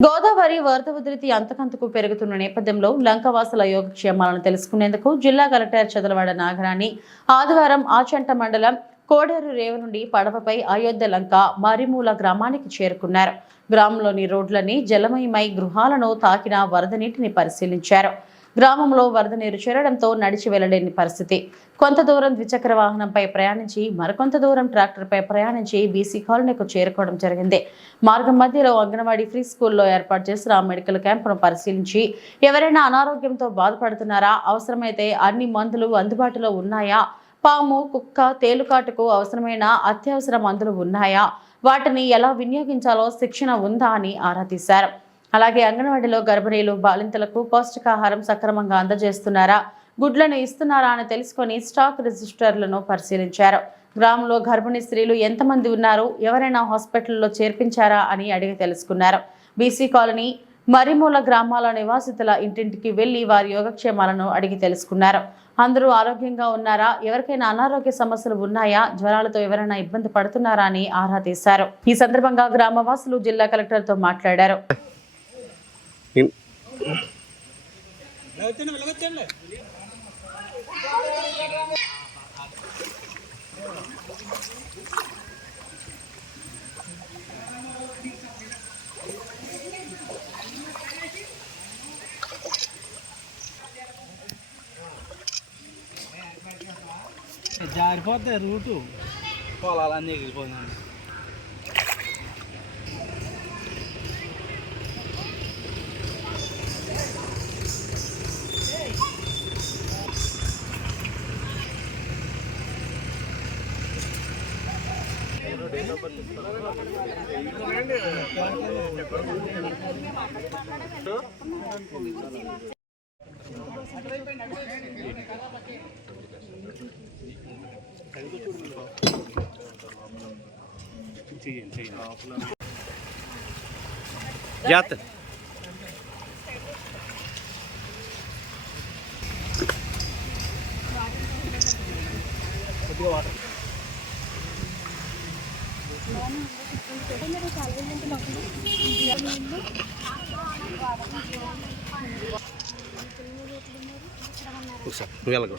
గోదావరి వరద ఉధృతి అంతకంతకు పెరుగుతున్న నేపథ్యంలో లంకవాసుల యోగక్షేమాలను తెలుసుకునేందుకు జిల్లా కలెక్టర్ చదలవాడ నాగరాణి ఆదివారం ఆచంట మండలం కోడేరు రేవు నుండి పడవపై అయోధ్య లంక మరిమూల గ్రామానికి చేరుకున్నారు. గ్రామంలోని రోడ్లని జలమయమై గృహాలను తాకిన వరద నీటిని పరిశీలించారు. గ్రామంలో వరద నీరు చేరడంతో నడిచి వెళ్ళలేని పరిస్థితి. కొంత దూరం ద్విచక్ర వాహనంపై ప్రయాణించి మరికొంత దూరం ట్రాక్టర్పై ప్రయాణించి బీసీ కాలనీకు చేరుకోవడం జరిగింది. మార్గం మధ్యలో అంగన్వాడీ ఫ్రీ స్కూల్లో ఏర్పాటు చేసిన మెడికల్ క్యాంపును పరిశీలించి ఎవరైనా అనారోగ్యంతో బాధపడుతున్నారా? అవసరమైతే అన్ని మందులు అందుబాటులో ఉన్నాయా? పాము కుక్క తేలుకాటుకు అవసరమైన అత్యవసర మందులు ఉన్నాయా? వాటిని ఎలా వినియోగించాలో శిక్షణ ఉందా అని ఆరా తీశారు. అలాగే అంగన్వాడీలో గర్భిణీలు బాలింతలకు పౌష్టికాహారం సక్రమంగా అందజేస్తున్నారా? గుడ్లను ఇస్తున్నారా అని తెలుసుకొని స్టాక్ రిజిస్టర్లను పరిశీలించారు. గ్రామంలో గర్భిణీ స్త్రీలు ఎంతమంది ఉన్నారు? ఎవరైనా హాస్పిటల్లో చేర్పించారా అని అడిగి తెలుసుకున్నారు. బీసీ కాలనీ మరిమూల గ్రామాల నివాసితుల ఇంటింటికి వెళ్ళి వారి యోగక్షేమాలను అడిగి తెలుసుకున్నారు. అందరూ ఆరోగ్యంగా ఉన్నారా? ఎవరికైనా అనారోగ్య సమస్యలు ఉన్నాయా? జ్వరాలతో ఎవరైనా ఇబ్బంది పడుతున్నారా అని ఆరా తీశారు. ఈ సందర్భంగా గ్రామవాసులు జిల్లా కలెక్టర్తో మాట్లాడారు. ఇన్- జారిపోతే రూటు పొలాలన్నీ ఎగిరిపోయిందండి జాగ్రత్త ఒకసారి నువ్వు వెళ్ళకు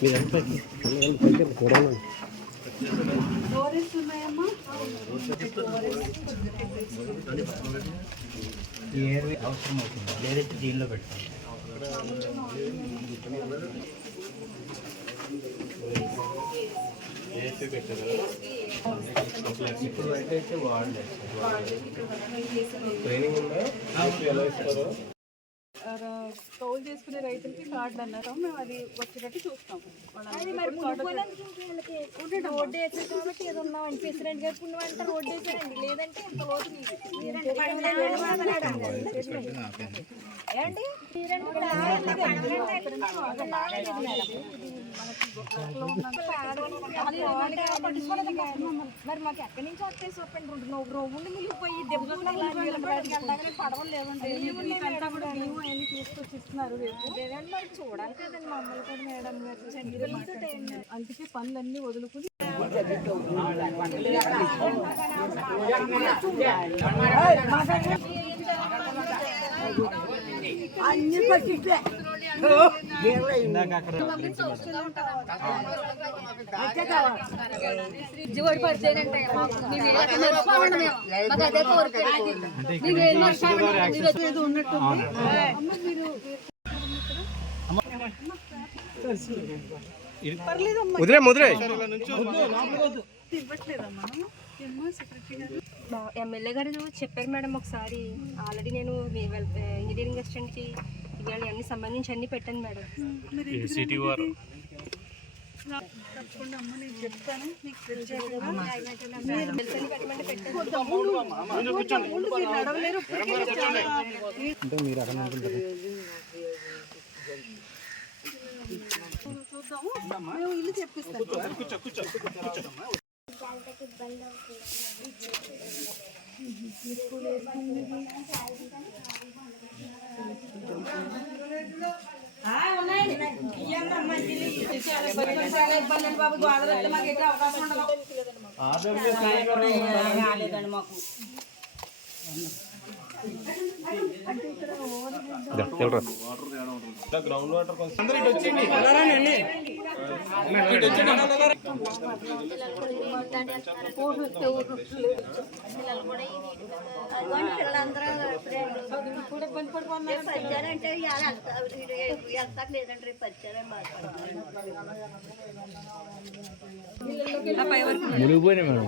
మీరు ఎంత పైకి? వెళ్ళగలరు, చూడాలి అవసరం అవుతుంది లేదంటే దీనిలో పెడతాం. ఇప్పుడు అయితే వాడలేదు. ట్రైనింగ్ ఉందా? ఎలా ఇస్తారో కౌలు చేసుకునే రైతులకి కార్డులు అన్నారు. మేము అది వచ్చేటట్టు వీళ్ళకి రోడ్డు వేసారు కాబట్టి ఏదో ఉన్నామండి ప్రెసిడెంట్ గారు పుణ్యం అంటే రోడ్డు వేసారండి. లేదంటే ఇంత లోతు ఏమండి. మరి మాకు ఎక్కడి నుంచి వస్తాయి చెప్పండి. రెండు రోడ్లు మిగిలిపోయి దెబ్బలు పడవలు లేవండి తీసుకొచ్చి ఇస్తున్నారు. రేపు లేదండి మరి చూడాలి కదండి మమ్మల్ని కూడా మేడం గారు. చంద్రులతో అందుకే పనులన్నీ వదులుకుని ఇందాక అక్కడ విజయవాడ పడితేనంటే మేము ఏదో మర్చిపోమండి మేము. మాకు అదే కోరిక. మేము ఏం మర్చిపోమండి మీరు వచ్చి- వదిలే ఎమ్మెల్యే గారు చెప్పారు మేడం ఒకసారి. ఆల్రెడీ నేను ఇంజనీరింగ్ అసిస్టెంట్కి ఇవాళ అన్ని సంబంధించి అన్ని పెట్టాను మేడం. తప్పకుండా అమ్మ నేను చెప్తాను మీకు మీరు తెలుసని పెట్టమంటే పెట్టాను ముందు మీరు నడవలేరు మాకు చాలా అంటే మీరు అక్కడ అనుకుంటారు చూద్దాము మేము ఇల్లు చెప్పిస్తాం ఎవరు పచ్చారంటే వెళ్తాక లేదంటే రేపు పచ్చారే మునిగిపోయినా మేడం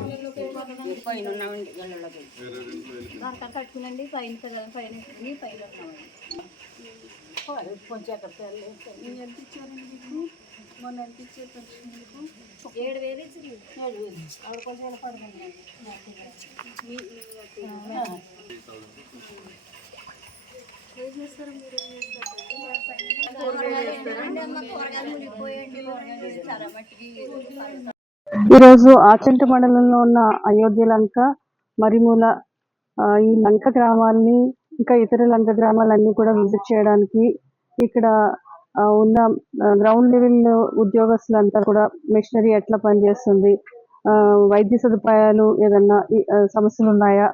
అంతా కట్టుకునండి పైన కదా పైన ఎక్కి పైన ఉన్నామండి నేను ఎంత ఇచ్చారండి మీకు మొన్న ఎంత ఇచ్చారు పెన్షన్ మీకు ఏడు వేలు ఇచ్చింది ఆవిడ కొంచెం వినపడదండి ఏం ఈరోజు ఆచంట మండలంలో ఉన్న అయోధ్య లంక మరిమూల ఈ లంక గ్రామాలని ఇంకా ఇతర లంక గ్రామాలన్నీ కూడా విజిట్ చేయడానికి ఇక్కడ ఉన్న గ్రౌండ్ లెవెల్ ఉద్యోగస్తులంతా కూడా మిషనరీ ఎట్లా పనిచేస్తుంది వైద్య సదుపాయాలు ఏదన్నా సమస్యలు ఉన్నాయా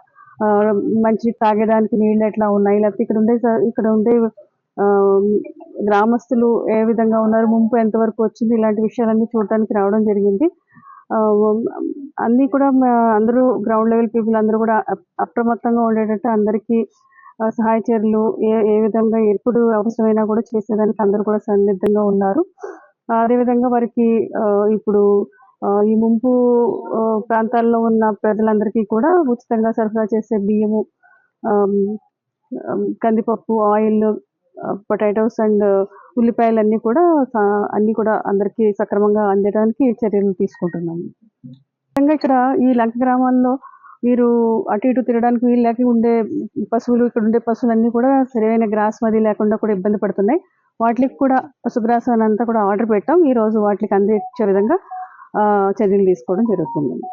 మంచి తాగేదానికి నీళ్ళు ఎట్లా ఉన్నాయి? లేకపోతే ఇక్కడ ఉండే ఇక్కడ ఉండే గ్రామస్తులు ఏ విధంగా ఉన్నారు? ముంపు ఎంతవరకు వచ్చింది? ఇలాంటి విషయాలన్నీ చూడటానికి రావడం జరిగింది. అన్నీ కూడా అందరూ గ్రౌండ్ లెవెల్ పీపుల్ అందరూ కూడా అప్రమత్తంగా ఉండేటట్టు అందరికీ సహాయ చర్యలు ఏ ఏ విధంగా ఎప్పుడు అవసరమైనా కూడా చేసేదానికి అందరూ కూడా సన్నిద్ధంగా ఉన్నారు. అదేవిధంగా వారికి ఇప్పుడు ఈ ముంపు ప్రాంతాల్లో ఉన్న ప్రజలందరికీ కూడా ఉచితంగా సరఫరా చేసే బియ్యము కందిపప్పు ఆయిల్ పొటాటోస్ అండ్ ఉల్లిపాయలు అన్నీ కూడా అన్నీ కూడా అందరికీ సక్రమంగా అందడానికి చర్యలు తీసుకుంటున్నాము. ముఖ్యంగా ఇక్కడ ఈ లంక గ్రామాల్లో మీరు అటు ఇటు తిరగడానికి వీలు లేక ఉండే పశువులు ఇక్కడ ఉండే పశువులన్నీ కూడా సరైన గ్రాస్ మది లేకుండా కూడా ఇబ్బంది పడుతున్నాయి. వాటికి కూడా పశుగ్రాసాన్ని అంతా కూడా ఆర్డర్ పెట్టాం. ఈరోజు వాటికి అందించే విధంగా చర్యలు తీసుకోవడం జరుగుతుంది.